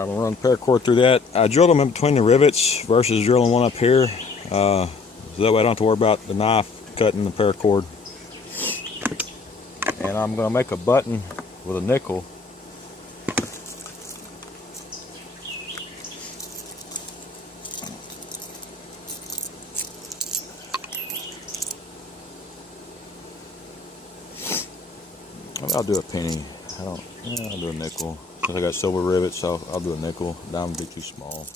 I'm gonna run the paracord through that. I drilled them in between the rivets versus drilling one up here. So that way I don't have to worry about the knife cutting the paracord. And I'm gonna make a button with a nickel. I'll do a penny. I'll do a nickel. Since I got silver rivets, so I'll do a nickel. Diamond would be too small.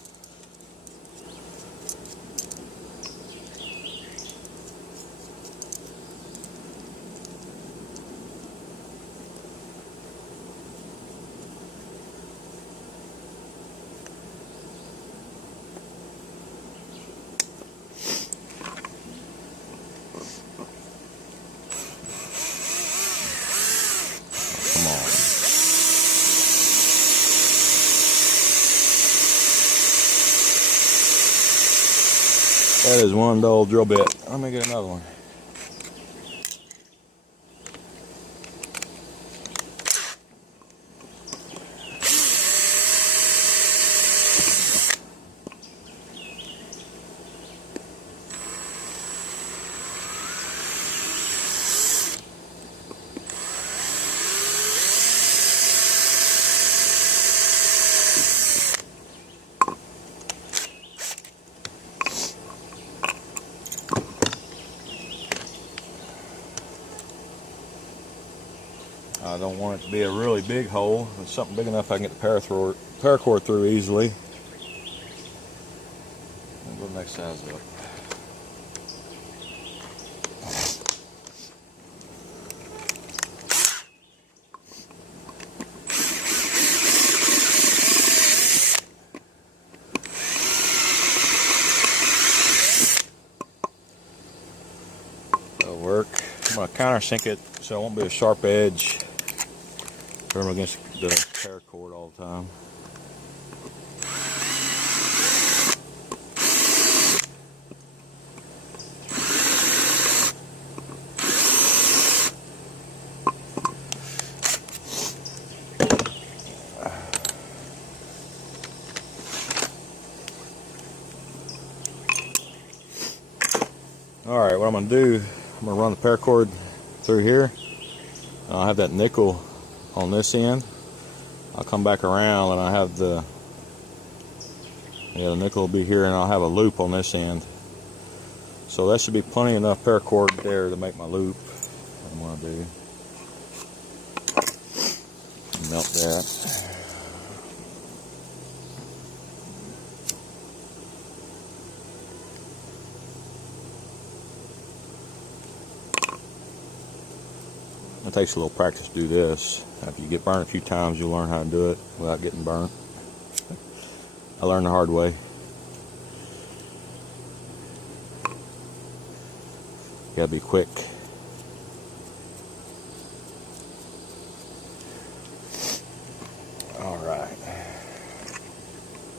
Come on. That is one dull drill bit. Let me get another one. I don't want it to be a really big hole. It's something big enough I can get the paracord through easily. I'll go the next size up. That'll work. I'm going to countersink it so it won't be a sharp edge. Turn against the paracord all the time. Alright, what I'm going to do, I'm going to run the paracord through here. I'll have that nickel on this end. I'll come back around and I have the nickel will be here, and I'll have a loop on this end. So that should be plenty enough paracord there to make my loop. What I'm going to do, melt that. It takes a little practice to do this. After you get burned a few times, you'll learn how to do it without getting burnt. I learned the hard way. You gotta be quick. Alright.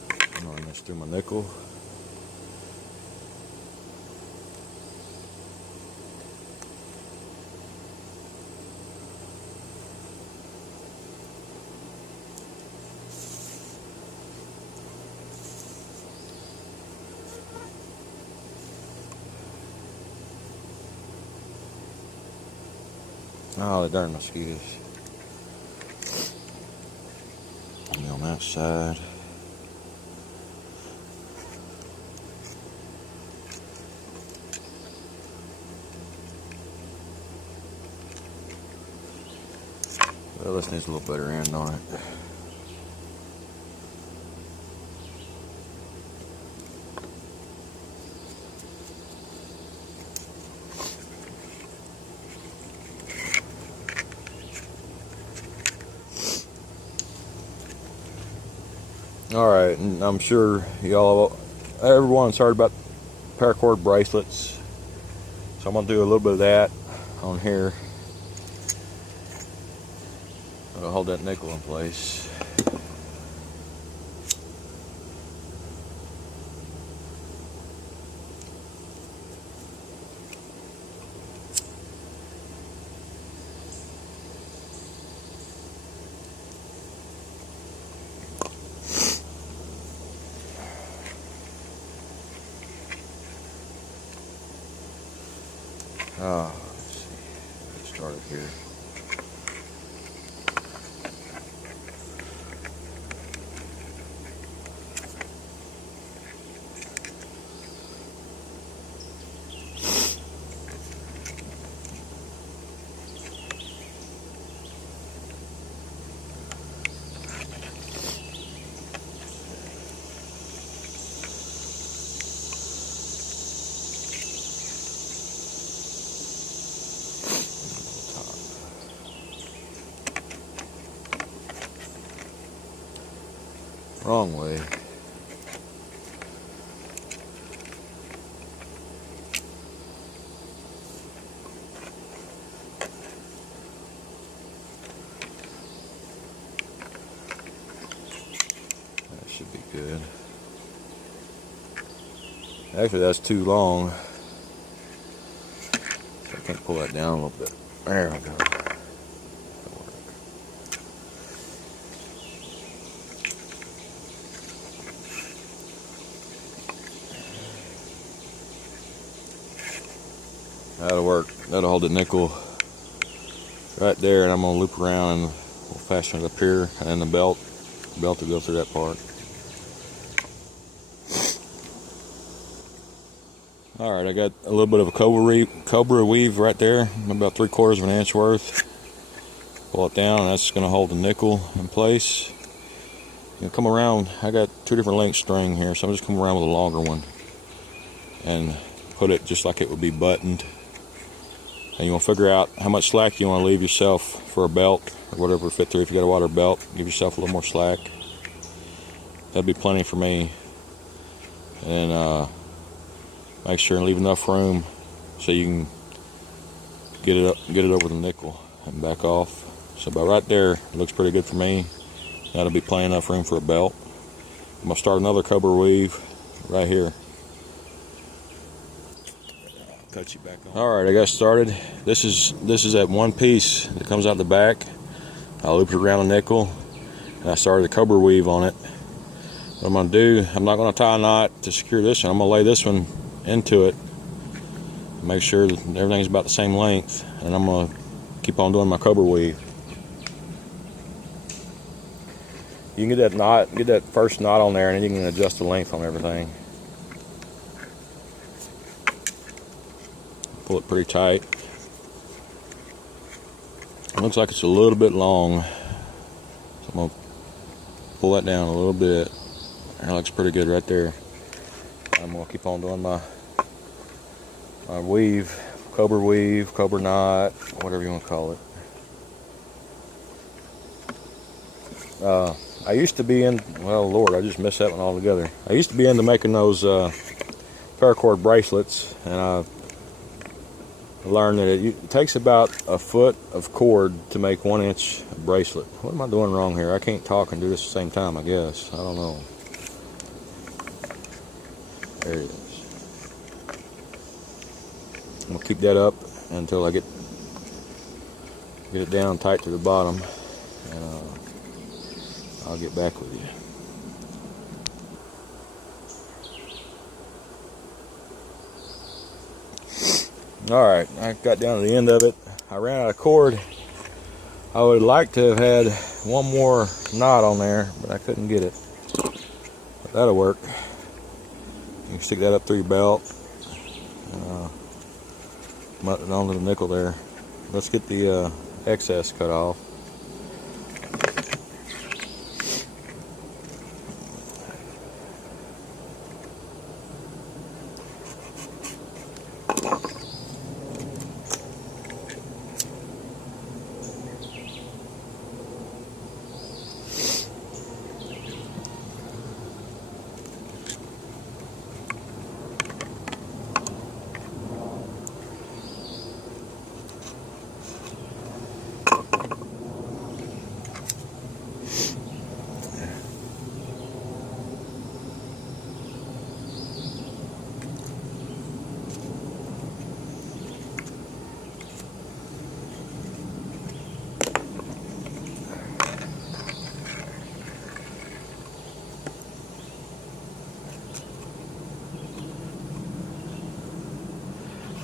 I'm gonna run this through my nickel. Oh, the darn mosquitoes. And on that side. Well, this needs a little better end on it. Alright, and I'm sure everyone's heard about paracord bracelets. So I'm going to do a little bit of that on here. It'll hold that nickel in place. Let's see. Get started here. Wrong way. That should be good. Actually, that's too long. So I can pull that down a little bit. There we go. That'll work. That'll hold the nickel right there, and I'm gonna loop around and we'll fasten it up here, and then the belt will go through that part. All right, I got a little bit of a cobra weave right there, about 3/4 of an inch worth. Pull it down, and that's gonna hold the nickel in place. You come around. I got 2 different length string here, so I'm just coming around with a longer one and put it just like it would be buttoned. And you want to figure out how much slack you want to leave yourself for a belt or whatever fit through. If you got a water belt, give yourself a little more slack. That'd be plenty for me. And make sure and leave enough room so you can get it over the nickel and back off. So about right there, it looks pretty good for me. That'll be plenty enough room for a belt. I'm gonna start another cobra weave right here. You back on. All right, I got started. This is that one piece that comes out the back. I looped it around the nickel, and I started the cobra weave on it. What I'm gonna do, I'm not gonna tie a knot to secure this one. I'm gonna lay this one into it, make sure that everything's about the same length, and I'm gonna keep on doing my cobra weave. You can get that first knot on there, and then you can adjust the length on everything. Pull it pretty tight. It looks like it's a little bit long, so I'm gonna pull that down a little bit. That looks pretty good right there. I'm gonna keep on doing my weave, cobra knot, whatever you want to call it. I used to be in, well, Lord, I just missed that one altogether. I used to be into making those paracord bracelets, and I learned that it takes about a foot of cord to make 1 inch bracelet. What am I doing wrong here? I can't talk and do this at the same time, I guess. I don't know. There it is. I'm gonna keep that up until I get it down tight to the bottom, and I'll get back with you. Alright, I got down to the end of it. I ran out of cord. I would like to have had one more knot on there, but I couldn't get it. But that'll work. You can stick that up through your belt. Mount it onto the nickel there. Let's get the excess cut off.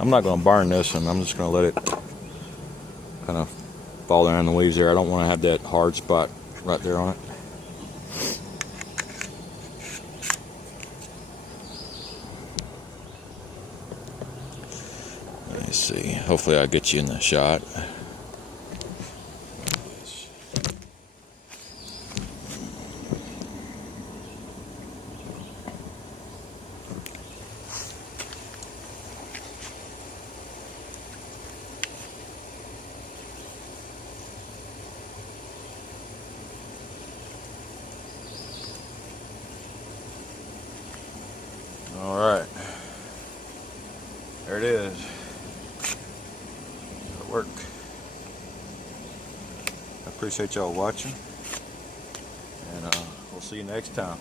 I'm not going to burn this one. I'm just going to let it kind of fall down in the leaves there. I don't want to have that hard spot right there on it. Let me see. Hopefully I'll get you in the shot. All right, there it is. It'll work. I appreciate y'all watching, and we'll see you next time.